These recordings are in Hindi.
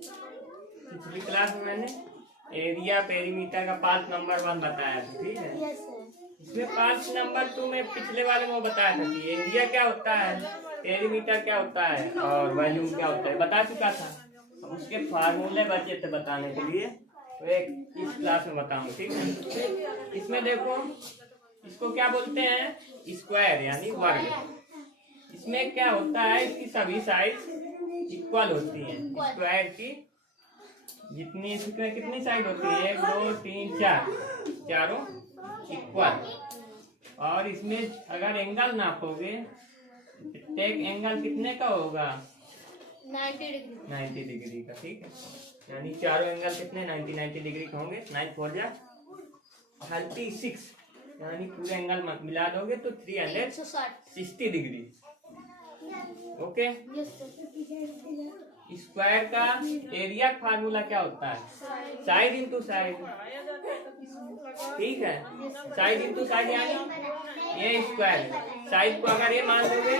पिछली क्लास में मैंने एरिया पेरीमीटर का पार्ट नंबर 1 बताया था, ठीक है। इसमें पार्ट नंबर 2 में पिछले वाले में बताया था कि एरिया क्या होता है, पेरीमीटर क्या होता है और वॉल्यूम क्या होता है, बता चुका था। अब उसके फार्मूले बचे थे बताने के लिए, तो एक इस क्लास में बताऊँ, ठीक है। इसमें देखो, इसको क्या बोलते हैं, स्क्वायर यानी वर्ग। इसमें क्या होता है, इसकी सभी साइड इक्वल होती हैं। स्क्वायर की जितनी, इसमें कितनी साइड होती है, 1 2 3 4, चारों इक्वल। और इसमें अगर एंगल नापोगे, टेक एंगल कितने का होगा, 90 डिग्री का, ठीक है। यानी चारों एंगल कितने 90 डिग्री के होंगे। 9 4 जा 36, यानी पूरे एंगल मिला दोगे तो 360 डिग्री। ओके। स्क्वायर का एरिया फार्मूला क्या होता है, साइड इंटू साइड, ठीक है। साइड इंटू साइड यानी ये स्क्वायर, साइड को अगर ये मान लोगे,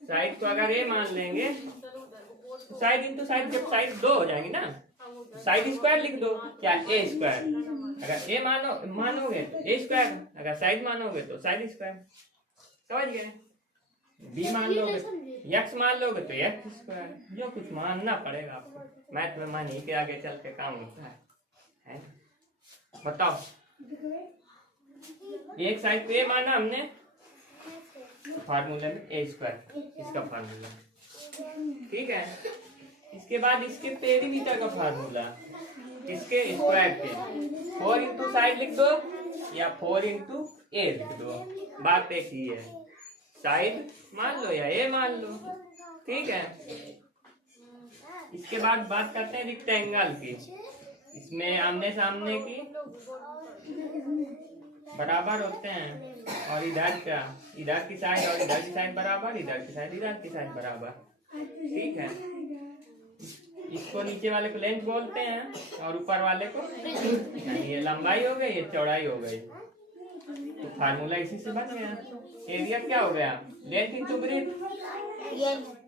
साइड को अगर ये मान लेंगे, साइड इंटू साइड, जब साइड 2 हो जाएगी ना, साइड स्क्वायर लिख दो, क्या ए स्क्वायर। अगर ए मानोगे तो ए स्क्वायर, अगर साइड मानोगे तो साइड स्क्वायर, समझ गए। बी मान लोगे, एक्स मान लोगे तो एक्स स्क्वायर, जो कुछ मानना पड़ेगा आपको, मैथ में मान ही के आगे चल के काम होता है? बताओ, एक साइड पे ए माना हमने, फार्मूले में ए स्क्वायर इसका फार्मूला, ठीक है। इसके बाद इसके पेरीमीटर का फार्मूला, इसके स्क्वायर के 4 इंटू साइड लिख दो या 4 इंटू ए लिख दो, बात एक ही है। साइड मान लो या ए मान लो, ठीक है। इसके बाद बात करते हैं रेक्टेंगल की। इसमें आमने सामने की बराबर होते हैं, और इधर क्या, इधर की साइड और इधर की साइड बराबर, इधर की साइड इधर की साइड बराबर, ठीक है। इसको नीचे वाले को लेंथ बोलते हैं और ऊपर वाले को, ये लंबाई हो गई, ये चौड़ाई हो गई। तो फार्मूला इसी से बन गया। एरिया क्या हो गया, लेंथ इंटू ब्रेथ,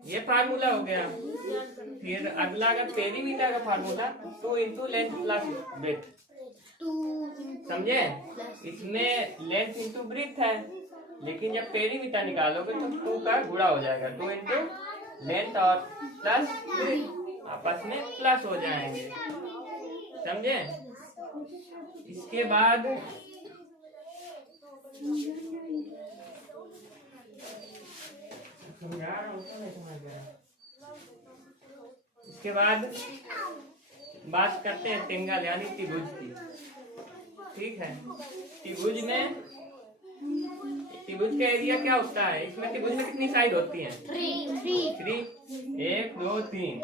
ये फार्मूला हो गया। फिर अगला अगर पेरीमीटर का formula, 2 into length plus breadth, समझे। इसमें लेंथ इंटू ब्रेथ है, लेकिन जब पेरीमीटर निकालोगे तो 2 का गुणा हो जाएगा, 2 इंटू लेंथ और प्लस ब्रेथ आपस में प्लस हो जाएंगे, समझे। इसके बाद इसके बाद बात करते हैं ट्रायंगल यानी त्रिभुज की, ठीक है। त्रिभुज में, त्रिभुज का एरिया क्या होता है, इसमें त्रिभुज में कितनी साइड होती है, 3, 1 2 3,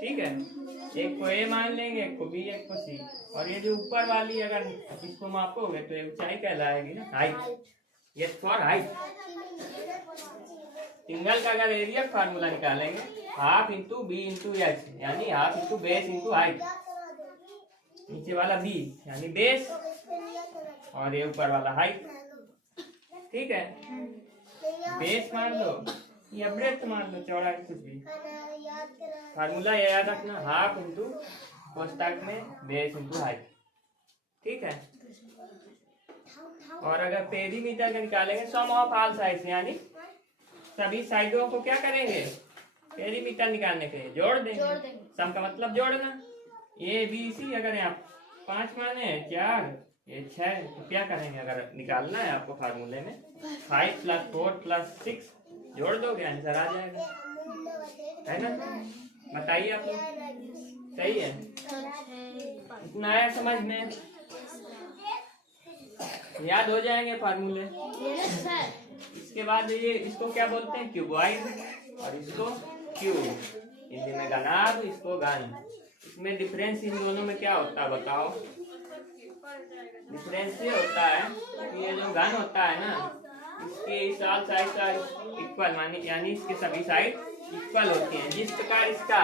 ठीक है। एक को ए मान लेंगे, एक को बी, एक को सी, और ये जो ऊपर वाली अगर इसको मापोगे तो ये ऊंचाई कहलाएगी ना, हाइट, ये फॉर हाइट। ट्रायंगल का अगर एरिया फार्मूला निकालेंगे, half into B into H, यानी half into base into height. नीचे वाला बी यानी बेस और ये ऊपर वाला हाइट, ठीक है। बेस मान लो या ब्रेथ मान लो, चौड़ाई कुछ भी, फार्मूला ये याद रखना, हाफ इंटू कोष्ठक में बेस इंटू हाइट, ठीक है। और अगर पेरीमीटर का निकालेंगे, सम ऑफ ऑल साइड्स, यानी सभी साइडों को क्या करेंगे, पेरीमीटर निकालने के लिए जोड़ देंगे। सम का मतलब जोड़ना। ए बी सी अगर यहाँ 5 माने, 4 ये 6, तो क्या करेंगे, अगर निकालना है आपको फार्मूले में, 5 + 4 + 6 जोड़ दोगे, आंसर आ जाएगा, है ना। बताइए आप लोग, सही है, इतना आया समझ में, याद हो जाएंगे फार्मूले। इसके बाद ये, इसको क्या बोलते हैं, क्यूबॉइड, और इसको क्यूब, हिंदी में घनाभ, इसको घन। इसमें डिफरेंस इन दोनों में क्या होता है बताओ। डिफरेंस ये होता है कि ये जो घन होता है ना, इसके साल साइड का इक्वल, यानी इसके सभी साइड इक्वल होती हैं। जिस प्रकार इसका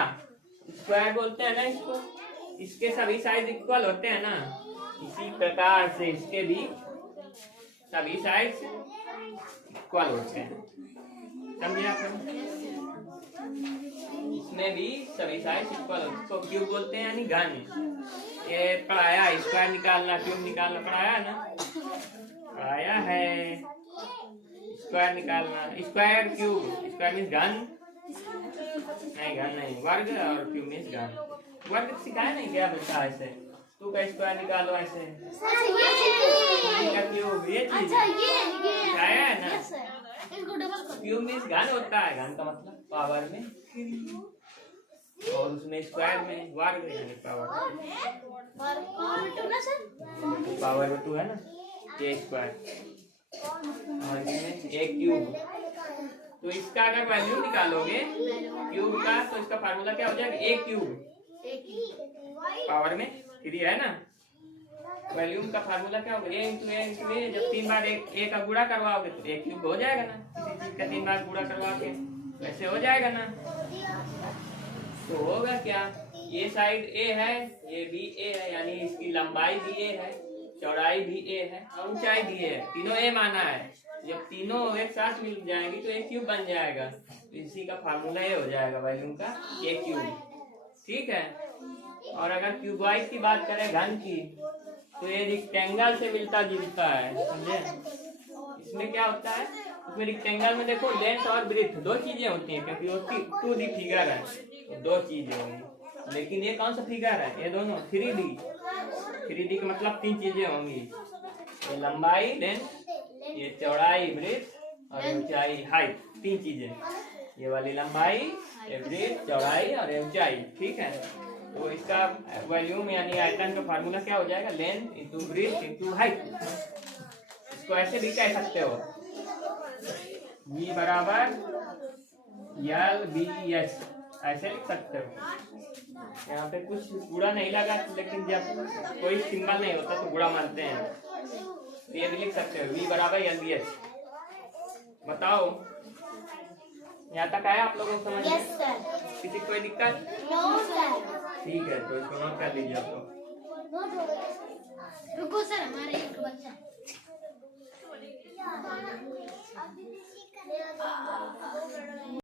स्क्वायर बोलते हैं ना इसको, इसके सभी साइड इक्वल होते हैं ना, इसी प्रकार से इसके भी सभी साइड इक्वल होते हैं। समझे आप लोग? इसमें भी सभी साइड इक्वल होते हैं। इसको क्यूब बोलते हैं, यानी घन। ये पढ़ाया, स्क्वायर निकालना, क्यूब निकालना पढ़ाया ना, पढ़ाया है। स्क्वायर निकालना, स्क्वायर क्यूब, स्क्वायर मीन्स घन नहीं, घन नहीं, वर्ग, और क्यूब मीन्स घन। वर्ग सिखाया नहीं क्या बेटा? ऐसे तू का स्क्वायर निकालो ऐसे, क्यूब ये चीज सिखाया है ना। क्यूब मीन्स घन होता है, घन का मतलब पावर में, और उसमें स्क्वायर में वर्ग यानी पावर। पावर में 2 है ना, ये स्क्वायर, और इसमें एक क्यूब। तो इसका अगर वैल्यू निकालोगे क्यूब का, तो इसका फार्मूला क्या हो जाएगा? एक क्यूब पावर में 3 है ना। वॉल्यूम का फार्मूला क्या होगा? ए इंटू ए। जब 3 बार ए का गुणा करवाओगे तो एक क्यूब हो जाएगा ना। किसी चीज का 3 बार गुणा करवाओगे वैसे हो जाएगा ना। तो होगा क्या? ये साइड ए है, ये भी ए है, यानी इसकी लंबाई भी ए है, चौड़ाई भी ए है, और ऊंचाई भी ए है। तीनों ए माना है। जब तीनों एक साथ मिल जाएंगी तो एक क्यूब बन जाएगा। इसी का फार्मूला ये हो जाएगा वॉल्यूम का, एक क्यूब। ठीक है। और अगर क्यूबॉइड की बात करें, घन की, तो ये रिक्टेंगल से मिलता जुलता है। समझे? इसमें क्या होता है? उसमें रिक्टेंगल में देखो लेंथ और ब्रेथ 2 चीजें होती हैं, क्योंकि वो 2D फिगर है, 2 चीजें होंगी। लेकिन ये कौन सा फिगर है? ये दोनों 3D का मतलब 3 चीजें होंगी। ये लंबाई लेंथ, ये चौड़ाई ब्रेथ, और ऊंचाई हाइट। 3 चीजें, ये वाली लंबाई, ये ब्रेथ, चौड़ाई और ऊंचाई। ठीक है। तो इसका वॉल्यूम यानी आयतन का फार्मूला क्या हो जाएगा? Length into breadth into height. इसको ऐसे भी कह सकते हो, V बराबर LBH, ऐसे लिख सकते हो। यहाँ पे कुछ बुरा नहीं लगा, लेकिन जब कोई सिंबल नहीं होता तो बुरा मानते हैं। तो ये भी लिख सकते हो, V बराबर LBH। बताओ, यहाँ तक आया आप लोगों को समझ में? Yes sir. किसी कोई दिक्कत? No sir. ठीक है, तो इसको नोट कर लीजिए आप लोग। रुको सर, हमारे एक बच्चा